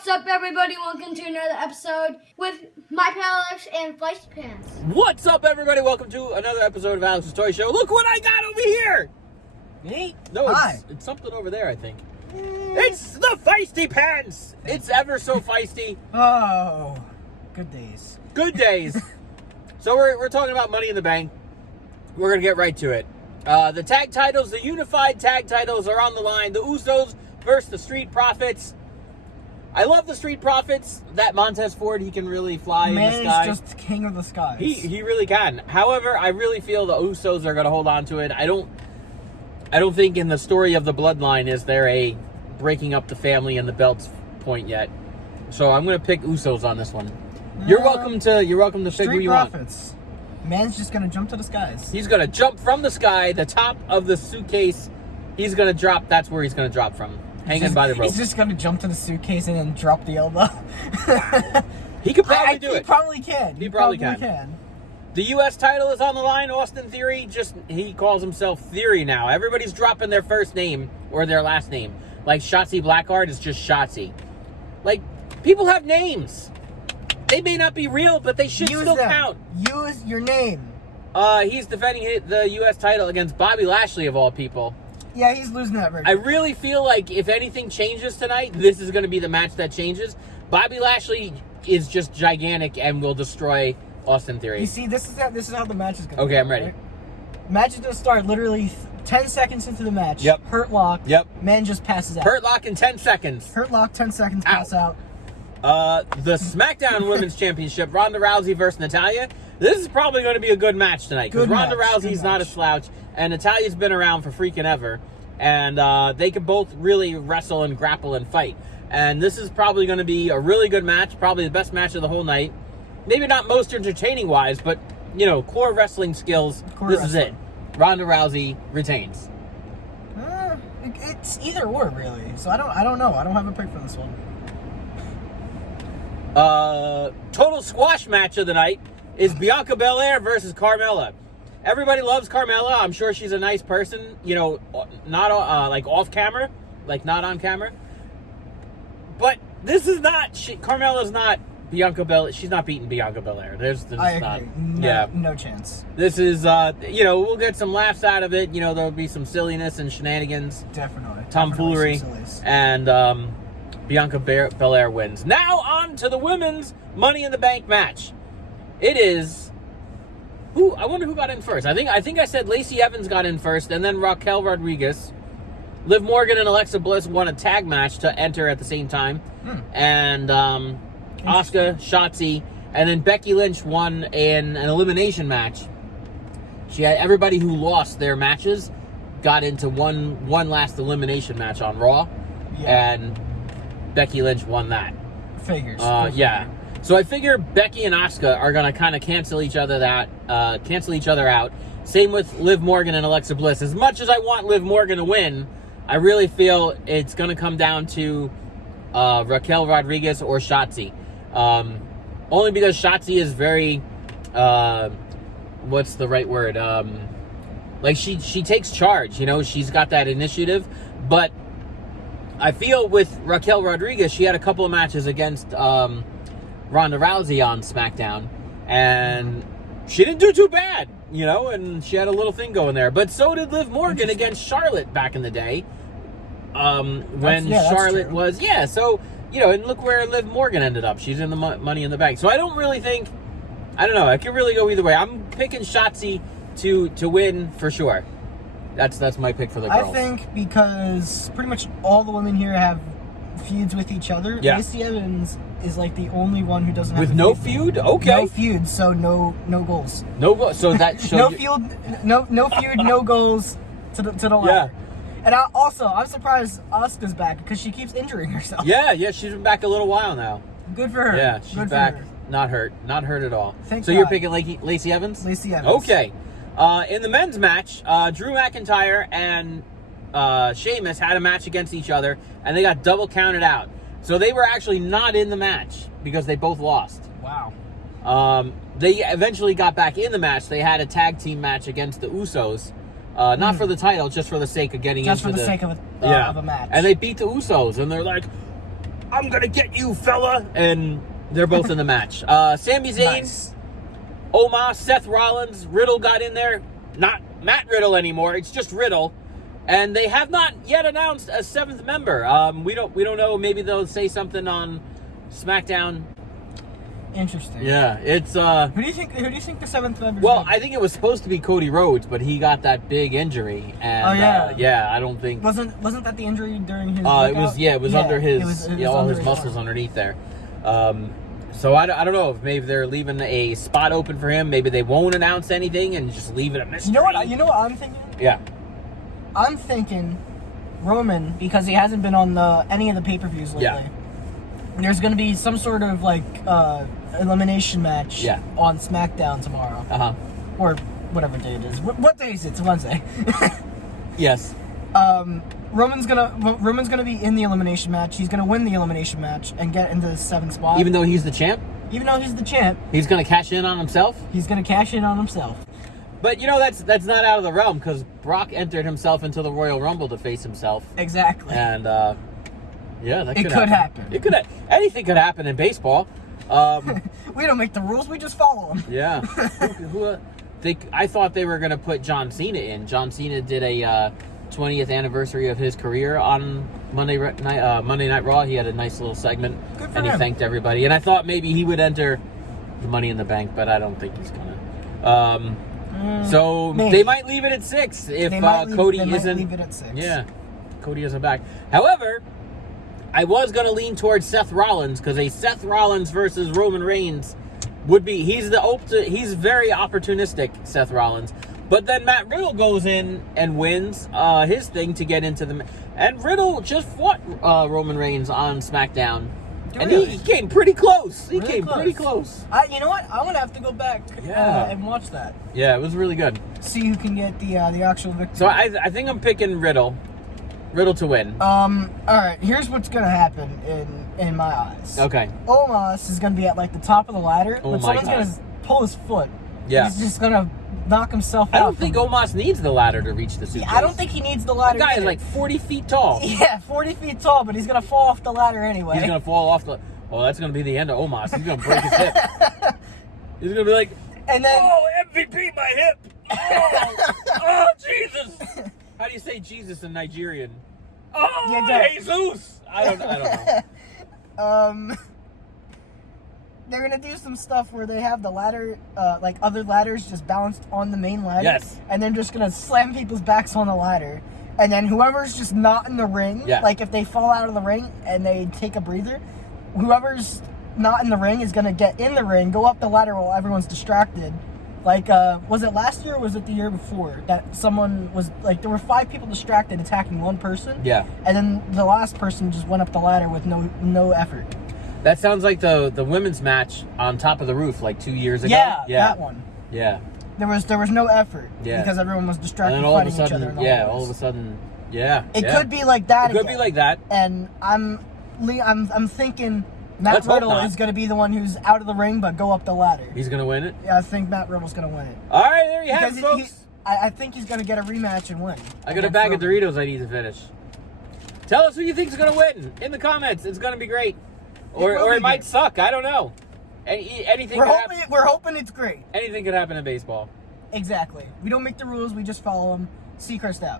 What's up, everybody? Welcome to another episode with my pal Alex and Feisty Pants. What's up, everybody? Welcome to another episode of Alex's Toy Show. Look what I got over here! Me? No, Hi. it's something over there, I think. It's the Feisty Pants! It's ever so feisty. Oh, good days. Good days. So we're talking about Money in the Bank. We're going to get right to it. The tag titles, the unified tag titles are on the line. The Usos versus the Street Profits. I love the Street Profits. That Montez Ford, he can really fly in the sky. Man's just king of the skies. He really can. However, I really feel the Usos are going to hold on to it. I don't think in the story of the bloodline is there a breaking up the family and the belts point yet. So I'm going to pick Usos on this one. You're welcome to pick who you want. Street Profits. Man's just gonna jump to the skies. He's going to jump from the sky, the top of the suitcase. He's going to drop. That's where he's going to drop from. Hanging by the rope. He's just gonna jump to the suitcase and then drop the elbow. He could probably do it. He probably can. He probably can. The U.S. title is on the line. Austin Theory, he calls himself Theory now. Everybody's dropping their first name or their last name. Like Shotzi Blackheart is just Shotzi. Like, people have names. They may not be real, but they should still count. Use your name. He's defending the U.S. title against Bobby Lashley, of all people. Yeah, he's losing that right I really feel like if anything changes tonight, this is going to be the match that changes. Bobby Lashley is just gigantic and will destroy Austin Theory. You see, this is how the match is gonna Okay, go, I'm ready. Right? Match is gonna start literally 10 seconds into the match. Yep. Hurt lock. Yep. Man just passes out. Hurt lock in 10 seconds. Hurt lock, 10 seconds, pass out. The SmackDown Women's Championship, Ronda Rousey versus Natalya. This is probably going to be a good match tonight because Ronda Rousey's not a slouch, and Natalya's been around for freaking ever. And they can both really wrestle and grapple and fight. And this is probably going to be a really good match, probably the best match of the whole night. Maybe not most entertaining-wise, but, core wrestling skills, is it. Ronda Rousey retains. It's either or, really. So I don't know. I don't have a pick for this one. Total squash match of the night is Bianca Belair versus Carmella. Everybody loves Carmella. I'm sure she's a nice person, not like off camera, like not on camera. But this is not, Carmella's not Bianca Belair. She's not beating Bianca Belair. I agree. No chance. This is, we'll get some laughs out of it. There'll be some silliness and shenanigans. Definitely. Tomfoolery. And Bianca Belair wins. Now on to the women's Money in the Bank match. It is... I wonder who got in first. I think I said Lacey Evans got in first, and then Raquel Rodriguez. Liv Morgan and Alexa Bliss won a tag match to enter at the same time. And Asuka, Shotzi, and then Becky Lynch won in an elimination match. She had everybody who lost their matches got into one last elimination match on Raw. Yeah. And Becky Lynch won that. Figures. Yeah. So I figure Becky and Asuka are going to kind of cancel each other out. Same with Liv Morgan and Alexa Bliss. As much as I want Liv Morgan to win, I really feel it's going to come down to Raquel Rodriguez or Shotzi. Only because Shotzi is very, what's the right word? Like she takes charge, she's got that initiative. But I feel with Raquel Rodriguez, she had a couple of matches against Ronda Rousey on SmackDown, and she didn't do too bad, and she had a little thing going there. But so did Liv Morgan against Charlotte back in the day, when Charlotte was, so, and look where Liv Morgan ended up. She's in the Money in the Bank. So I don't really think, I don't know, it could really go either way. I'm picking Shotzi to win for sure. That's my pick for the girls. I think because pretty much all the women here have feuds with each other. Yeah. Lacey Evans is like the only one who doesn't have with no feud. Okay. No feud, so no goals. No goals. So that shows no feud, no goals to the ladder. Yeah. And I'm surprised Asuka's back because she keeps injuring herself. Yeah, she's been back a little while now. Good for her. Yeah, she's back. Not hurt at all. Thank so God. You're picking Lacey Evans? Lacey Evans. Okay. In the men's match, Drew McIntyre and Sheamus had a match against each other, and they got double counted out. So they were actually not in the match because they both lost. Wow. They eventually got back in the match. They had a tag team match against the Usos. Not for the title, just for the sake of getting just into for the sake of a match. And they beat the Usos, and they're like, I'm gonna get you, fella, and they're both in the match. Sami Zayn, Nice. Omos, Seth Rollins, Riddle got in there. Not Matt Riddle anymore. It's just Riddle, and they have not yet announced a 7th member. We don't know. Maybe they'll say something on SmackDown. Interesting. Yeah, it's Who do you think the 7th member? Well, I think it was supposed to be Cody Rhodes, but he got that big injury, and I don't think wasn't that the injury during his? it was under his all his muscles arm. underneath there. So I don't know if maybe they're leaving a spot open for him. Maybe they won't announce anything and just leave it a mystery. You know what I'm thinking? Yeah. I'm thinking Roman, because he hasn't been on any of the pay-per-views lately. Yeah. There's going to be some sort of elimination match on SmackDown tomorrow. Uh-huh. Or whatever day it is. What day is it? It's Wednesday. Yes. Roman's gonna be in the elimination match. He's gonna win the elimination match and get into the 7th spot. Even though he's the champ? Even though he's the champ, He's going to cash in on himself? he's gonna cash in on himself. But that's not out of the realm, because Brock entered himself into the Royal Rumble to face himself. Exactly. And that could happen. It could. Anything could happen in baseball. We don't make the rules. We just follow them. Yeah. I thought they were gonna put John Cena in. John Cena did a 20th anniversary of his career on Monday Night Raw. He had a nice little segment, Good for and he him. thanked everybody. And I thought maybe he would enter the Money in the Bank, but I don't think he's gonna. So maybe. they might leave it at 6 if Cody isn't. Leave it at 6. Yeah, Cody isn't back. However, I was going to lean towards Seth Rollins, because a Seth Rollins versus Roman Reigns would be... He's very opportunistic, Seth Rollins. But then Matt Riddle goes in and wins his thing to get into the... And Riddle just fought Roman Reigns on SmackDown. And he came pretty close. He came pretty close. You know what? I'm going to have to go back and watch that. Yeah, it was really good. See who can get the actual victory. So I think I'm picking Riddle. Riddle to win. Alright, here's what's gonna happen in my eyes. Okay. Omos is gonna be at like the top of the ladder, Oh but my someone's God. gonna pull his foot. Yeah. He's just gonna knock himself out. I don't think Omos needs the ladder to reach the suitcase. I don't think he needs the ladder. The guy is either. like 40 feet tall. Yeah, 40 feet tall, but he's gonna fall off the ladder anyway. He's gonna fall off the... Oh, that's gonna be the end of Omos. He's gonna break his hip. He's gonna be like, and then MVP, my hip! Oh, Jesus! How do you say Jesus in Nigerian? Oh, Jesus! I don't know. They're gonna do some stuff where they have the ladder, like other ladders just balanced on the main ladder. Yes. And they're just gonna slam people's backs on the ladder. And then whoever's just not in the ring, like if they fall out of the ring and they take a breather, whoever's not in the ring is gonna get in the ring, go up the ladder while everyone's distracted. Like, was it last year or was it the year before that someone was, like, there were 5 people distracted attacking one person? Yeah. And then the last person just went up the ladder with no effort. That sounds like the women's match on top of the roof like 2 years ago. Yeah, that one. Yeah. There was no effort because everyone was distracted and then all fighting of a sudden, each other. In all of a sudden, yeah. It could be like that. It could be like that. And I'm thinking Matt Let's hope Riddle not. is going to be the one who's out of the ring but go up the ladder. He's gonna win it. Yeah, I think Matt Riddle's going to win it. All right, there you have it, Because folks. I think he's going to get a rematch and win. I got a bag of Doritos I need to finish. Tell us who you think is going to win in the comments. It's going to be great. Or it might suck. I don't know. Anything We're hoping it's great. Anything could happen in baseball. Exactly. We don't make the rules. We just follow them. Seacrest out.